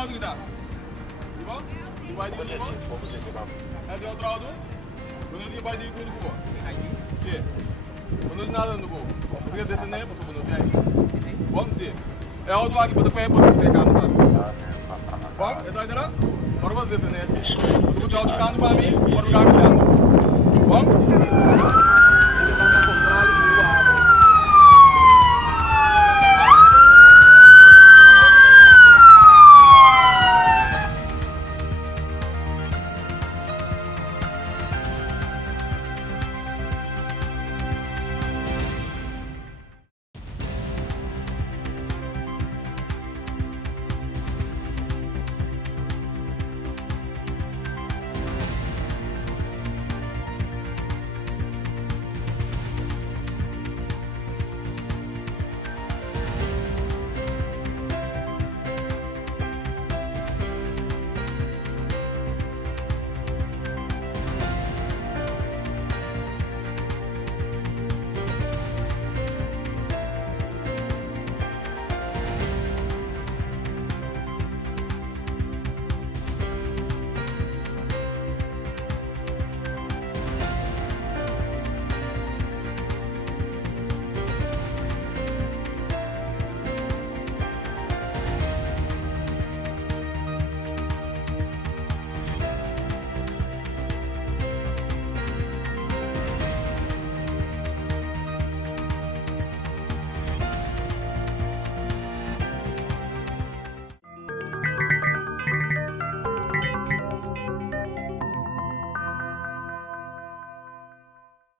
lado kita. Di bawah? Di bawah di bawah? Ada outro lado? Benar di bawah di bawah? Sim. Benar nada no gol. Porque dentro nem é possível não ter. Bom, sim. É outro aqui para ter para ter canto para. Bom, é daí lá. Agora dentro nem é assim. Tu já outro canto para mim, para o gato dentro. Bom?